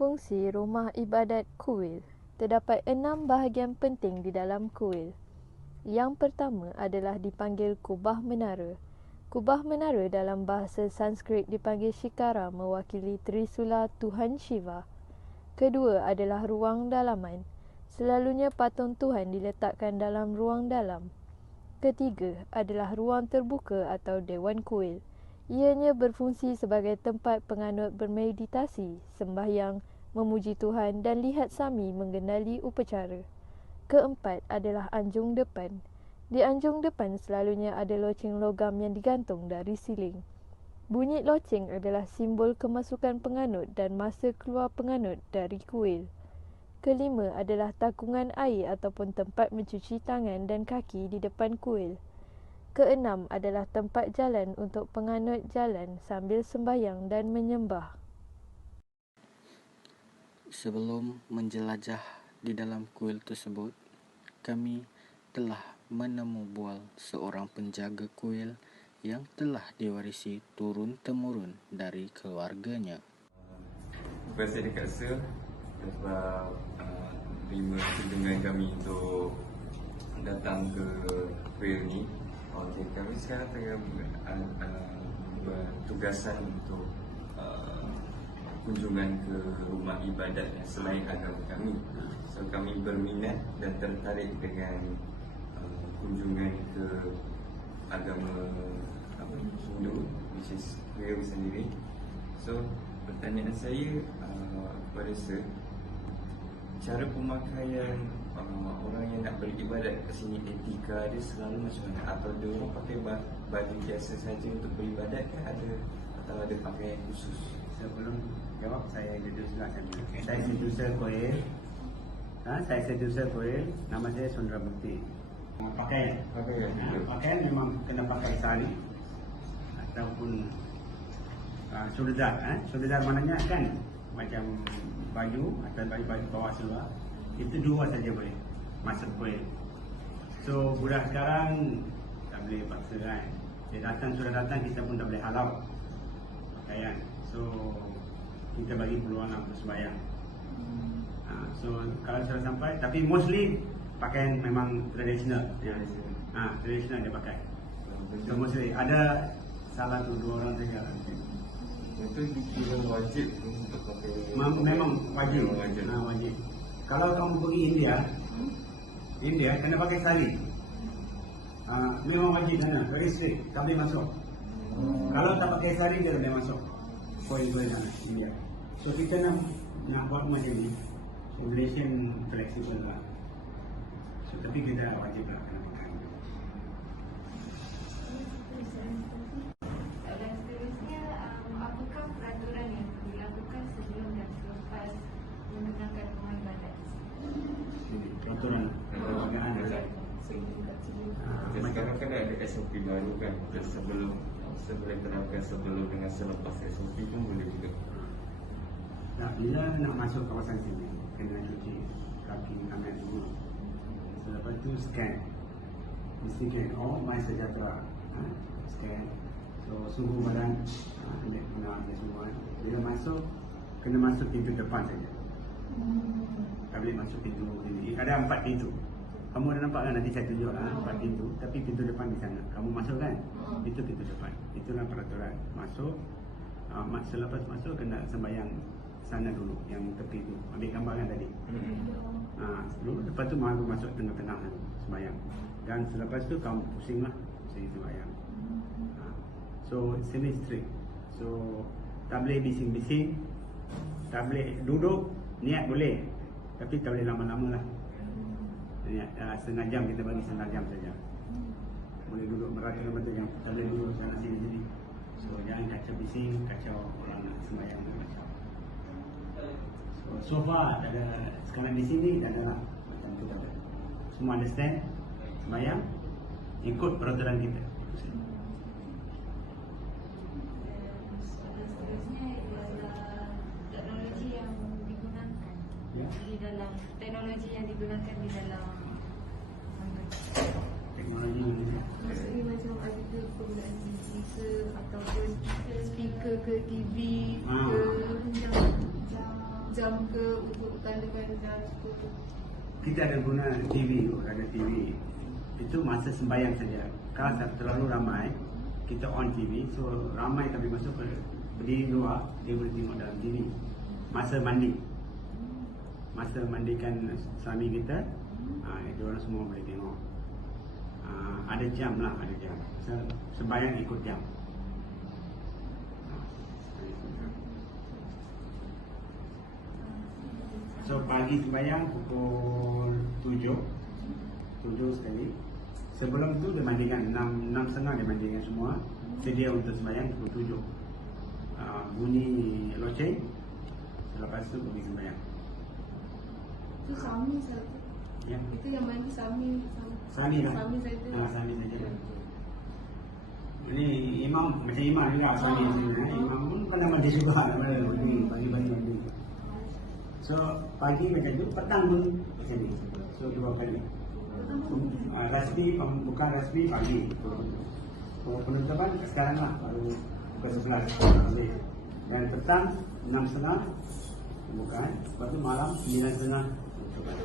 Fungsi rumah ibadat kuil. Terdapat 6 bahagian penting di dalam kuil. Yang pertama adalah dipanggil kubah menara. Kubah menara dalam bahasa Sanskrit dipanggil Shikara, mewakili Trisula Tuhan Shiva. Kedua adalah ruang dalaman. Selalunya patung Tuhan diletakkan dalam ruang dalam. Ketiga adalah ruang terbuka atau dewan kuil. Ianya berfungsi sebagai tempat penganut bermeditasi, sembahyang, memuji Tuhan dan lihat sami mengenali upacara. Keempat adalah anjung depan. Di anjung depan selalunya ada loceng logam yang digantung dari siling. Bunyi loceng adalah simbol kemasukan penganut dan masa keluar penganut dari kuil. Kelima adalah takungan air ataupun tempat mencuci tangan dan kaki di depan kuil. Keenam adalah tempat jalan untuk penganut jalan sambil sembahyang dan menyembah. Sebelum menjelajah di dalam kuil tersebut, kami telah menemubual seorang penjaga kuil yang telah diwarisi turun-temurun dari keluarganya. Terima kasih dekat Sir sebab terima kunjungan kami untuk datang ke kuil ni. Okay, kami sekarang tengah bertugasan untuk kunjungan ke rumah ibadat yang selain agama kami. So kami berminat dan tertarik dengan kunjungan ke agama Hindu, which is kuil sendiri. So pertanyaan saya kepada Sir, cara pemakaian orang yang nak beribadat ke sini, etika dia selalu macam mana? Atau dia orang pakai baju biasa saja untuk beribadat ke atau ada pakaian khusus? Sebelum jawab, saya introduce saya. Saya Seducer Kuil. Saya Seducer Kuil. Nama saya Sundra Bukti. Pakaian memang kena pakai sari ataupun suldar. Suldar maknanya kan macam baju atau baju bawah seluar. Itu dua saja boleh masuk kuil. So budak sekarang tak boleh paksa kan. Dia sudah datang kita pun tak boleh halau pakaian. So kita bagi peluang untuk sembahyang. So kalau sudah sampai, tapi mostly pakaian memang tradisional. Tradisional dia pakai. So mostly ada salah tu dua orang saja. Itu dikira wajib untuk pakai. Memang wajib. Wajib. Kalau kamu pergi India kena pakai sari. Memang wajib sana, very strict, tak boleh masuk. Kalau tak pakai sari dia tak boleh masuk. Poin-poin India. So kita nak buat macam ni. So Malaysian flexible lah. So tapi kita wajib lah kena pakai. Dan seterusnya, apakah peraturan yang dilakukan sebelum dan selepas menggunakan rumah ibadat? Peraturan perwakilan Sekarang kan ada SOP baru kan, sebelum terapkan sebelum dengan selepas SOP pun boleh juga. Bila nak masuk kawasan sini kena cuci kaki tangan dulu. Selepas tu scan. Mesti scan My Sejahtera. Scan. So suhu badan kena ada semua. Bila masuk kena masuk pintu depan saja. Tak boleh masuk pintu ini. Ada 4 pintu. Kamu ada nampak kan, nanti saya tunjuk 4 pintu. Tapi pintu depan di sana. Kamu masuk kan? Itu pintu depan. Itulah peraturan. Masuk. Selepas masuk kena sembahyang sana dulu. Yang tepi tu. Ambil gambar kan tadi. Lepas tu baru masuk tengah-tengah sembahyang. Dan selepas tu kamu pusinglah. Pusing sembahyang. So semi strict. So tak boleh bising-bising. Tak boleh duduk. Niat boleh. Tapi tak boleh lama-lama lah. Setengah jam kita bagi setengah jam saja. Boleh duduk merata-rata yang tak boleh duduk sana sini. So jangan kacau bising, kacau orang nak sembahyang macam. So far ada sekarang di sini tak ada lah macam tu tak ada. Semua understand sembahyang ikut peraturan kita. Seterusnya ialah teknologi yang digunakan di dalam di dalam teknologi ini. maksudnya macam ada penggunaan digital atau ke TV ke jam ke untuk tandakan jam tu. Kita ada guna TV, ada TV. Itu masa sembahyang saja. Kalau terlalu ramai, kita on TV. So ramai kami masuk ke berdiri luar, dia boleh tengok dalam TV. Masa mandi, masa mandikan suami kita, itu orang semua boleh tengok. Ada jam lah, ada jam. Sembahyang ikut jam. So pagi sembahyang pukul 7 sekali. Sebelum tu dia mandikan 6.30 dia mandikan semua. Sedia untuk sembahyang pukul 7. Bunyi loceng. Selepas tu pergi sembahyang. Itu Sami saja. Ya. Itu yang mandi Sami lah. Sami saja. Sami saja. Ini imam macam imam juga Sami sini. Imam pun pernah mandi juga. Pagi mandi. So pagi macam tu, petang pun macam ni. So 2 kali. Rasmi, bukan rasmi pagi. Penutupan sekarang lah, baru pukul 11. Dan petang 6.30 bukan. Lepas tu malam 9.30 penutupan.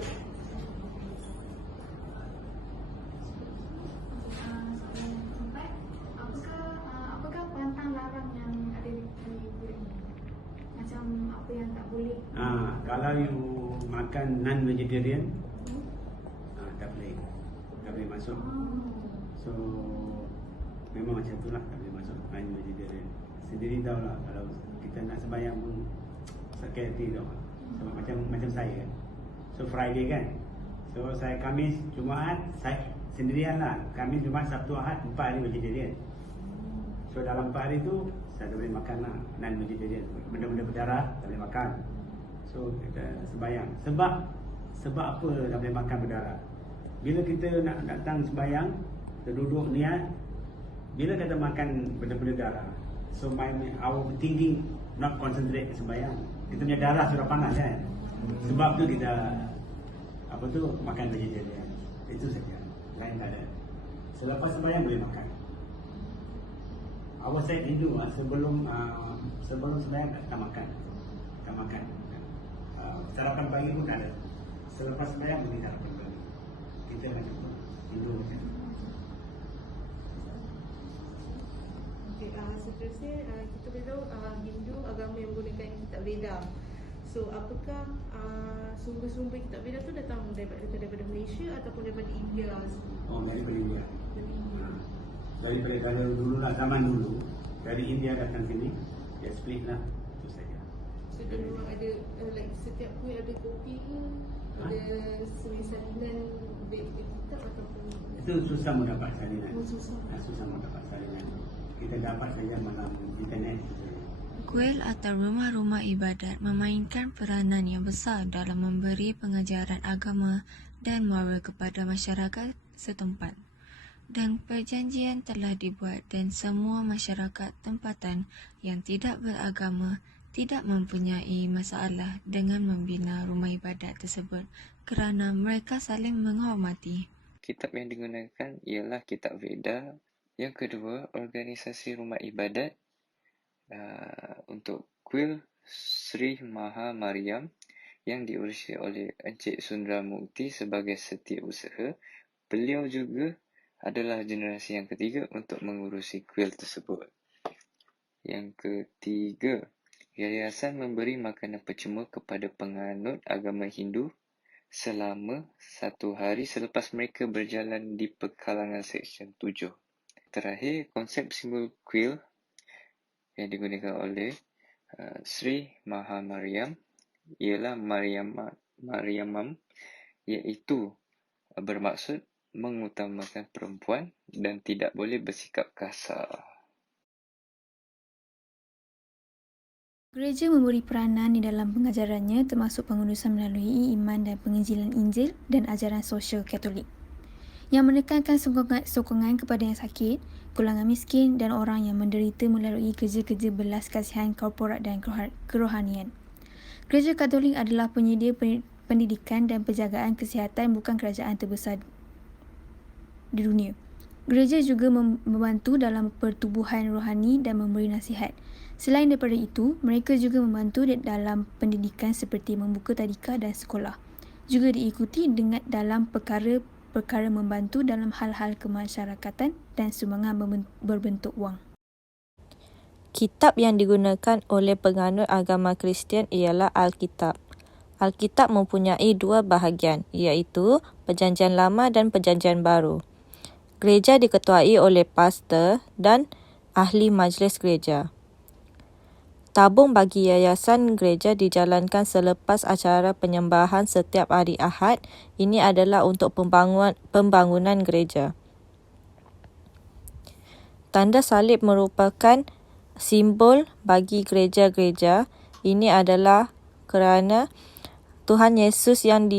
Apakah pantang larang yang ada di kuil? Macam apa yang tak boleh? Kalau you makan non-vegetarian, tak boleh masuk. So memang macam tu lah, tak boleh masuk non-vegetarian. Sendiri tahu lah, kalau kita nak sembahyang pun sakit hati tau. So, macam saya. So Friday kan, so saya Khamis, Jumaat, saya sendirian lah. Khamis, Jumaat, Sabtu, Ahad, 4 hari vegetarian. So dalam 4 hari tu saya tak boleh makan lah non-vegetarian. Benda-benda berdarah tak boleh makan. So kita sembahyang. Sebab apa tak boleh makan berdarah? Bila kita nak datang sembahyang, kita duduk niat, bila kita makan benda-benda darah, so our thinking not concentrate sembahyang. Kita punya darah sudah panas kan. Sebab tu kita makan vegetarian. Itu saja. Lain tak ada. Selepas sembahyang boleh makan. Awak saya Hindu sebelum sembahyang tak makan. Sarapan pagi pun tak ada. Selepas sembahyang boleh sarapan pagi. Kita macam tu. Hindu macam tu. Okay, seterusnya kita beritahu Hindu agama yang menggunakan kitab Veda. So apakah sumber-sumber kitab Veda tu datang daripada Malaysia ataupun daripada India? Daripada India. Daripada kalau dulu lah, zaman dulu dari India datang sini, dia split lah, itu saja. So dulu ada setiap kuih ada kopi ke? Ada salinan kitab ataupun? Itu susah mendapat salinan. Susah mendapat salinan. Kita dapat saja malam internet. Kuil atau rumah-rumah ibadat memainkan peranan yang besar dalam memberi pengajaran agama dan moral kepada masyarakat setempat. Dan perjanjian telah dibuat dan semua masyarakat tempatan yang tidak beragama tidak mempunyai masalah dengan membina rumah ibadat tersebut kerana mereka saling menghormati. Kitab yang digunakan ialah kitab Veda. Yang kedua, organisasi rumah ibadat untuk kuil Sri Maha Mariam yang diurusi oleh Encik Sundramukti sebagai setiausaha. Beliau juga adalah generasi yang ketiga untuk mengurusi kuil tersebut. Yang ketiga, yayasan memberi makanan percuma kepada penganut agama Hindu selama 1 hari selepas mereka berjalan di pekalangan Seksyen 7. Terakhir, konsep simbol kuil yang digunakan oleh Sri Maha Mariam ialah Mariamam, iaitu bermaksud mengutamakan perempuan dan tidak boleh bersikap kasar. Gereja memberi peranan di dalam pengajarannya termasuk pengurusan melalui iman dan penginjilan Injil dan ajaran sosial Katolik yang menekankan sokongan kepada yang sakit, golongan miskin dan orang yang menderita melalui kerja-kerja belas kasihan korporat dan kerohanian. Gereja Katolik adalah penyedia pendidikan dan penjagaan kesihatan bukan kerajaan terbesar di dunia. Gereja juga membantu dalam pertubuhan rohani dan memberi nasihat. Selain daripada itu, mereka juga membantu dalam pendidikan seperti membuka tadika dan sekolah. Juga diikuti dengan dalam perkara membantu dalam hal-hal kemasyarakatan dan sumbangan berbentuk wang. Kitab yang digunakan oleh penganut agama Kristian ialah Alkitab. Alkitab mempunyai dua bahagian, iaitu Perjanjian Lama dan Perjanjian Baru. Gereja diketuai oleh pastor dan ahli majlis gereja. Tabung bagi yayasan gereja dijalankan selepas acara penyembahan setiap hari Ahad. Ini adalah untuk pembangunan gereja. Tanda salib merupakan simbol bagi gereja-gereja. Ini adalah kerana Tuhan Yesus yang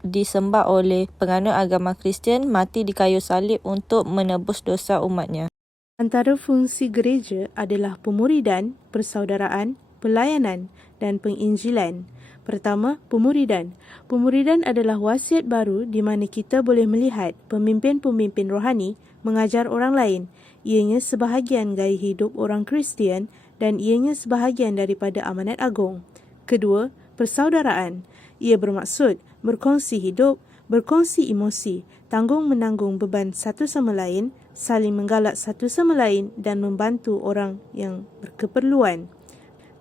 disembah oleh penganut agama Kristian mati di kayu salib untuk menebus dosa umatnya. Antara fungsi gereja adalah pemuridan, persaudaraan, pelayanan dan penginjilan. Pertama, pemuridan. Pemuridan adalah wasiat baru di mana kita boleh melihat pemimpin-pemimpin rohani mengajar orang lain. Ianya sebahagian gaya hidup orang Kristian dan ianya sebahagian daripada amanat agung. Kedua, persaudaraan. Ia bermaksud berkongsi hidup, berkongsi emosi, tanggung-menanggung beban satu sama lain, saling menggalak satu sama lain dan membantu orang yang berkeperluan.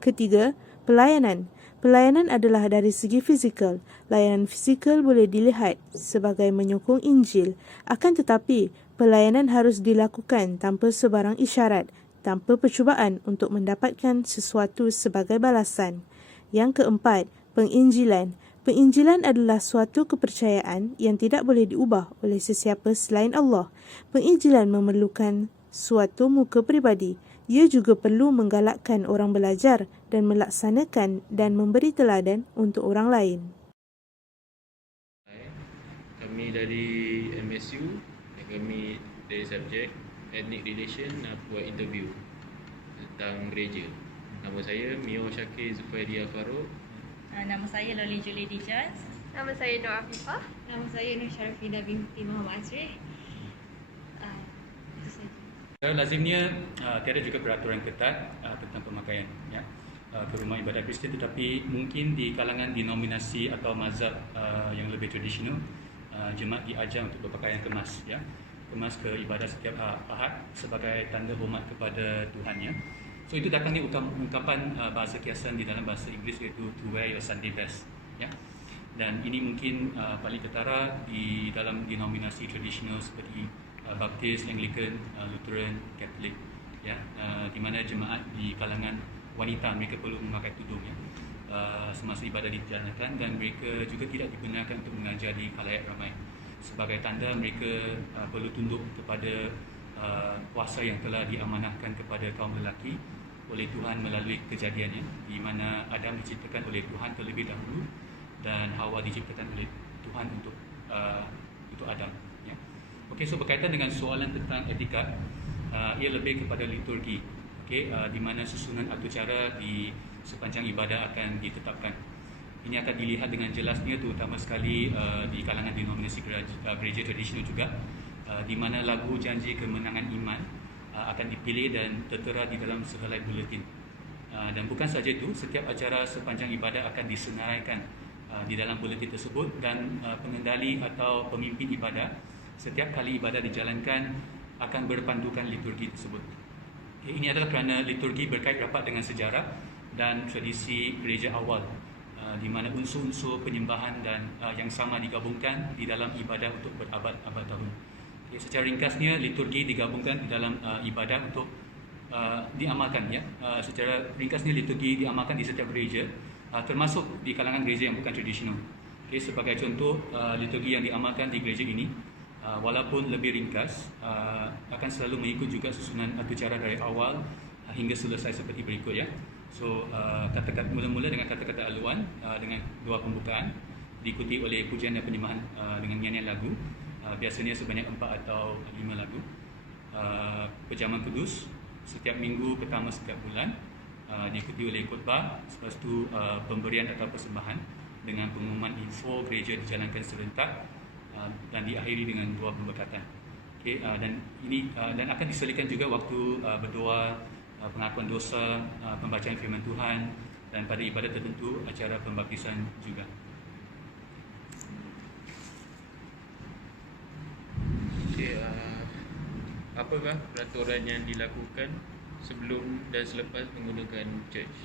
Ketiga, pelayanan. Pelayanan adalah dari segi fizikal. Layanan fizikal boleh dilihat sebagai menyokong Injil. Akan tetapi, pelayanan harus dilakukan tanpa sebarang isyarat, tanpa percubaan untuk mendapatkan sesuatu sebagai balasan. Yang keempat, penginjilan. Penginjilan adalah suatu kepercayaan yang tidak boleh diubah oleh sesiapa selain Allah. Penginjilan memerlukan suatu muka peribadi. Ia juga perlu menggalakkan orang belajar dan melaksanakan dan memberi teladan untuk orang lain. Kami dari MSU, kami dari subjek Ethnic Relation nak buat interview tentang gereja. Nama saya Mio Syakir Zufairi Farouk. Nama saya Loli Julie Dijas. Nama saya Nur Afifah. Nama saya Nur Syarifina binti Muhammad Azrih. Itu saja. Lazimnya tiada juga peraturan ketat tentang pemakaian ke rumah ibadat Kristian, tetapi mungkin di kalangan denominasi atau mazhab yang lebih tradisional, jemaat diajar untuk berpakaian kemas, kemas ke ibadat setiap Ahad sebagai tanda hormat kepada Tuhan. So itu datang dari ungkapan bahasa kiasan di dalam bahasa Inggeris, iaitu to wear your Sunday best. Dan ini mungkin paling ketara di dalam denominasi tradisional seperti Baptis, Anglican, Lutheran, Katolik, di mana jemaat di kalangan wanita mereka perlu memakai tudung semasa ibadah dijalankan, dan mereka juga tidak dibenarkan untuk mengajar di khalayak ramai. Sebagai tanda mereka perlu tunduk kepada kuasa yang telah diamanahkan kepada kaum lelaki oleh Tuhan melalui kejadiannya, di mana Adam diciptakan oleh Tuhan terlebih dahulu dan Hawa diciptakan oleh Tuhan untuk Adam. Okey, so berkaitan dengan soalan tentang etika, ia lebih kepada liturgi, di mana susunan atau cara di sepanjang ibadah akan ditetapkan. Ini akan dilihat dengan jelasnya terutama sekali di kalangan denominasi gereja tradisional juga, di mana lagu janji kemenangan iman akan dipilih dan tertera di dalam sehelai buletin. Dan bukan saja itu, setiap acara sepanjang ibadah akan disenaraikan di dalam buletin tersebut, dan pengendali atau pemimpin ibadah setiap kali ibadah dijalankan akan berpandukan liturgi tersebut. Ini adalah kerana liturgi berkait rapat dengan sejarah dan tradisi gereja awal, di mana unsur-unsur penyembahan dan yang sama digabungkan di dalam ibadah untuk berabad-abad tahun. Secara ringkasnya, liturgi digabungkan di dalam ibadah untuk diamalkan. Secara ringkasnya, liturgi diamalkan di setiap gereja, termasuk di kalangan gereja yang bukan tradisional. Sebagai contoh, liturgi yang diamalkan di gereja ini, walaupun lebih ringkas, akan selalu mengikut juga susunan atau cara dari awal hingga selesai seperti berikut. So, kata-kata mula-mula dengan kata-kata aluan dengan doa pembukaan, diikuti oleh pujian dan penyembahan dengan nyanyian lagu, biasanya sebanyak 4 atau 5 lagu. Perjamuan kudus setiap minggu pertama setiap bulan, diikuti oleh khutbah, lepas tu pemberian atau persembahan dengan pengumuman info gereja dijalankan serentak, dan diakhiri dengan doa pemberkatan. Dan ini dan akan disediakan juga waktu berdoa, pengakuan dosa, pembacaan firman Tuhan, dan pada ibadat tertentu acara pembaptisan juga. Apakah peraturan yang dilakukan sebelum dan selepas menggunakan church?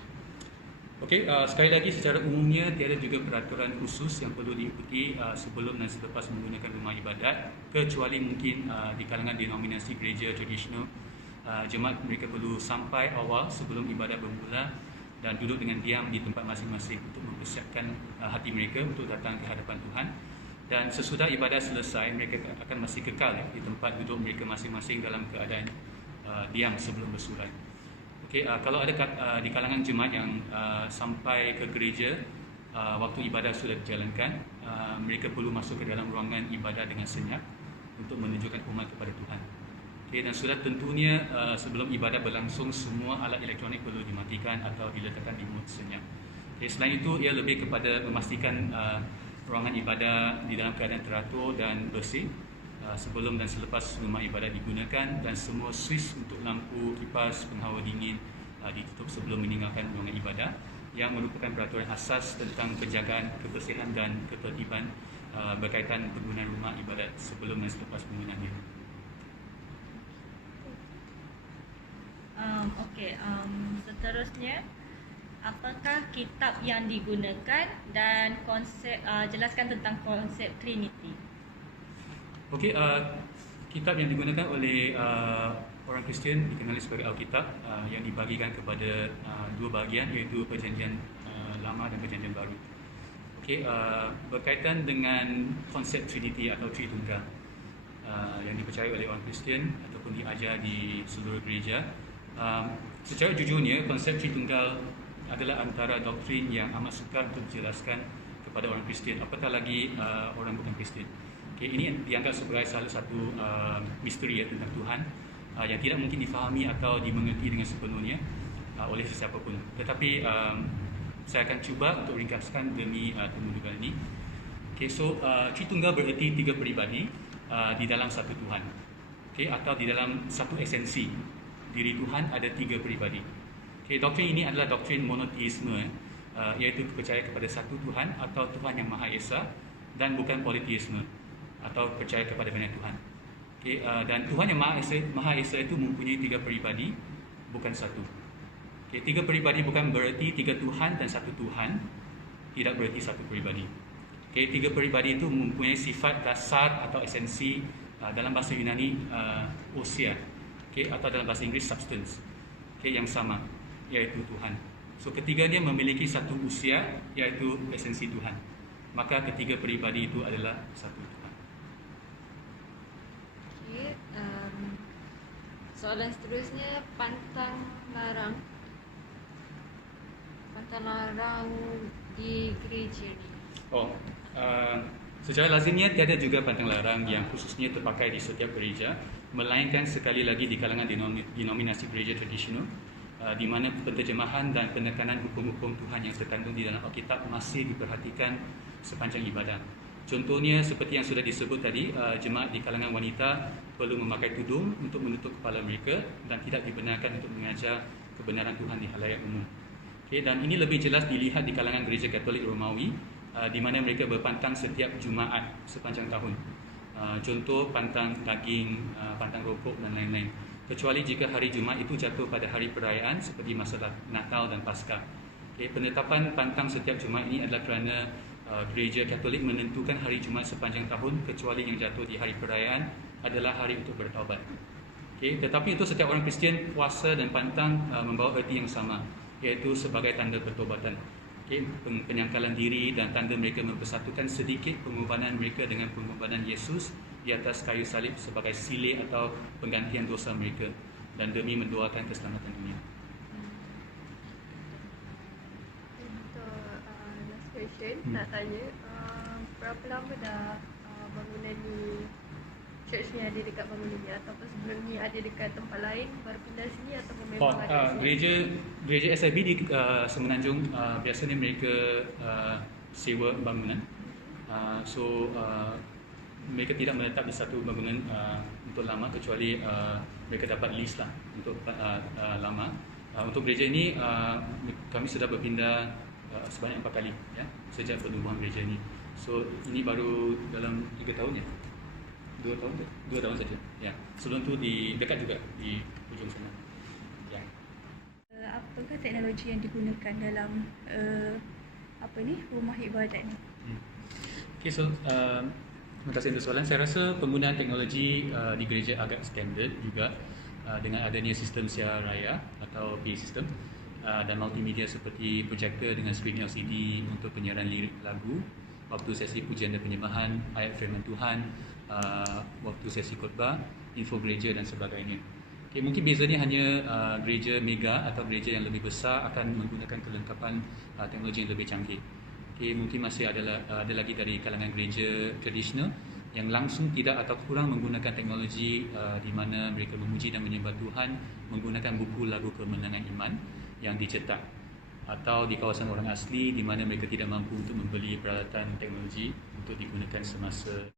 Sekali lagi secara umumnya tiada juga peraturan khusus yang perlu diikuti sebelum dan selepas menggunakan rumah ibadat, kecuali mungkin di kalangan denominasi gereja tradisional, jemaat mereka perlu sampai awal sebelum ibadat bermula dan duduk dengan diam di tempat masing-masing untuk mempersiapkan hati mereka untuk datang ke hadapan Tuhan. Dan sesudah ibadat selesai, mereka akan masih kekal di tempat duduk mereka masing-masing dalam keadaan diam sebelum bersurat. Kalau ada di kalangan jemaat yang sampai ke gereja waktu ibadat sudah dijalankan, mereka perlu masuk ke dalam ruangan ibadat dengan senyap untuk menunjukkan hormat kepada Tuhan. Dan sudah tentunya sebelum ibadat berlangsung, semua alat elektronik perlu dimatikan atau diletakkan di mode senyap. Selain itu, ia lebih kepada memastikan ruangan ibadat di dalam keadaan teratur dan bersih sebelum dan selepas rumah ibadat digunakan, dan semua switch untuk lampu, kipas, penghawa dingin ditutup sebelum meninggalkan ruangan ibadat, yang merupakan peraturan asas tentang penjagaan kebersihan dan ketertiban berkaitan penggunaan rumah ibadat sebelum dan selepas penggunaannya. Seterusnya, apakah kitab yang digunakan dan konsep jelaskan tentang konsep Trinity? Kitab yang digunakan oleh orang Kristian dikenali sebagai Alkitab, yang dibagikan kepada dua bahagian, iaitu Perjanjian Lama dan Perjanjian Baru. Berkaitan dengan konsep Trinity atau Tritunggal yang dipercayai oleh orang Kristian ataupun diajar di seluruh gereja. Secara jujurnya, konsep Tritunggal adalah antara doktrin yang amat sukar untuk dijelaskan kepada orang Kristian, apatah lagi orang bukan Kristian. Ini dianggap sebagai salah satu misteri tentang Tuhan yang tidak mungkin difahami atau dimengerti dengan sepenuhnya oleh sesiapa pun. Tetapi saya akan cuba untuk ringkaskan demi kemudahan ini. Tritunggal bererti tiga peribadi di dalam satu Tuhan, atau di dalam satu esensi diri Tuhan ada tiga peribadi. Doktrin ini adalah doktrin monoteisme, iaitu percaya kepada satu Tuhan atau Tuhan yang Maha Esa, dan bukan politeisme atau percaya kepada banyak Tuhan. Dan Tuhan yang Maha Esa itu mempunyai tiga peribadi, bukan satu. Tiga peribadi bukan bererti tiga Tuhan dan satu Tuhan, tidak bererti satu peribadi. Tiga peribadi itu mempunyai sifat dasar atau esensi, dalam bahasa Yunani ousia, atau dalam bahasa Inggeris substance, yang sama, iaitu Tuhan. Ketiganya memiliki satu usia, iaitu esensi Tuhan. Maka ketiga peribadi itu adalah satu Tuhan. Soalan seterusnya, pantang larang di gereja ni. Secara lazimnya tiada juga pantang larang yang khususnya terpakai di setiap gereja, melainkan sekali lagi di kalangan denominasi gereja tradisional, di mana penterjemahan dan penekanan hukum-hukum Tuhan yang terkandung di dalam Alkitab masih diperhatikan sepanjang ibadah. Contohnya seperti yang sudah disebut tadi, jemaat di kalangan wanita perlu memakai tudung untuk menutup kepala mereka dan tidak dibenarkan untuk mengajar kebenaran Tuhan di halayak umum. Dan ini lebih jelas dilihat di kalangan gereja Katolik Romawi, di mana mereka berpantang setiap Jumaat sepanjang tahun. Contoh pantang daging, pantang rokok dan lain-lain. Kecuali jika hari Jumaat itu jatuh pada hari perayaan seperti masa Natal dan Paskah. Penetapan pantang setiap Jumaat ini adalah kerana gereja Katolik menentukan hari Jumaat sepanjang tahun, kecuali yang jatuh di hari perayaan adalah hari untuk bertaubat. Tetapi untuk setiap orang Kristian, puasa dan pantang membawa erti yang sama, iaitu sebagai tanda pertobatan, penyangkalan diri dan tanda mereka mempersatukan sedikit pengorbanan mereka dengan pengorbanan Yesus di atas kayu salib sebagai sile atau penggantian dosa mereka, dan demi mendoakan keselamatan dunia. Nak tanya, berapa lama dah bangunan ni, church ni ada dekat bangunan ni, ataupun sebelum ni ada dekat tempat lain baru pindah sini, ataupun memang ada sini? Gereja SIB di Semenanjung, biasanya mereka sewa bangunan. Mereka tidak menetap di satu bangunan untuk lama kecuali mereka dapat list lah untuk lama. Untuk gereja ini kami sudah berpindah sebanyak 4 kali ya sejak penubuhan gereja ini. So ini baru dalam 3 tahun ya. 2 tahun saja. Ya. Sebelum tu di dekat juga di ujung sana. Ya. Apakah teknologi yang digunakan dalam rumah ibadat ni? Okay, so terima kasih untuk soalan. Saya rasa penggunaan teknologi di gereja agak standard juga dengan adanya sistem siaran raya atau PA system dan multimedia seperti projektor dengan skrin LCD untuk penyiaran lirik lagu, waktu sesi pujian dan penyembahan, ayat firman Tuhan, waktu sesi khotbah, info gereja dan sebagainya. Okay, mungkin bezanya hanya gereja mega atau gereja yang lebih besar akan menggunakan kelengkapan teknologi yang lebih canggih. Okay, mungkin masih ada lagi dari kalangan gereja tradisional yang langsung tidak atau kurang menggunakan teknologi di mana mereka memuji dan menyembah Tuhan menggunakan buku lagu kemenangan iman yang dicetak, atau di kawasan orang asli di mana mereka tidak mampu untuk membeli peralatan teknologi untuk digunakan semasa